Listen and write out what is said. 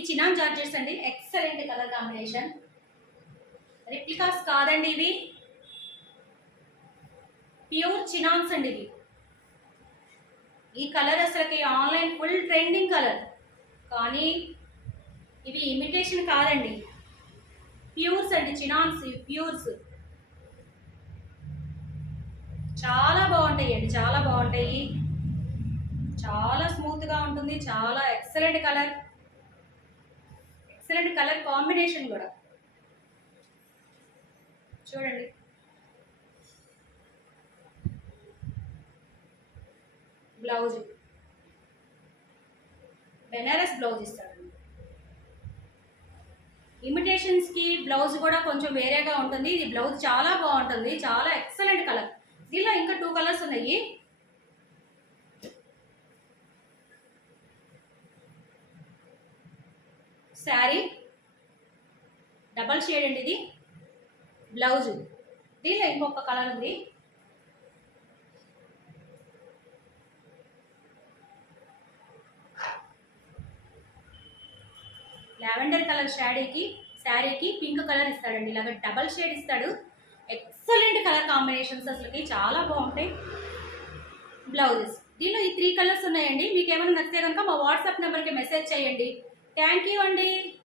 ఇవి chinon georgettes అండి. Excellent colour combination. Replicas కాదండి, ఇవి ప్యూర్ చినాన్స్ అండి. ఇవి ఈ కలర్ అసలుకి ఆన్లైన్ ఫుల్ ట్రెండింగ్ కలర్, కానీ ఇవి ఇమిటేషన్ కాదండి, ప్యూర్స్ అండి. చినాన్స్ ఇవి ప్యూర్స్. చాలా బాగుంటాయి అండి, చాలా బాగుంటాయి. చాలా స్మూత్ గా ఉంటుంది. చాలా excellent colour, excellent colour combination కూడా చూడండి. బ్లౌజ్ బెనారస్ బ్లౌజ్ ఇస్తాడు. ఇమిటేషన్స్ కి బ్లౌజ్ కూడా కొంచెం వేరేగా ఉంటుంది. ఇది బ్లౌజ్ చాలా బాగుంటుంది, చాలా ఎక్సలెంట్ కలర్. దీనిలో ఇంకా 2 కలర్స్ ఉన్నాయి. శారీ డబల్ షేడ్ అండి ఇది. బ్లౌజ్ దీనిలో ఇంకొక కలర్ ఉంది. లావెండర్ కలర్ శారీకి పింక్ కలర్ ఇస్తాడండి. ఇలాగ డబల్ షేడ్ ఇస్తాడు. ఎక్సలెంట్ కలర్ కాంబినేషన్స్, అసలుకి చాలా బాగుంటాయి బ్లౌజెస్. దీనిలో ఈ 3 కలర్స్ ఉన్నాయండి. మీకు ఏమైనా నచ్చితే కనుక మా వాట్సాప్ నెంబర్కి మెసేజ్ చేయండి. థ్యాంక్ యూ అండి.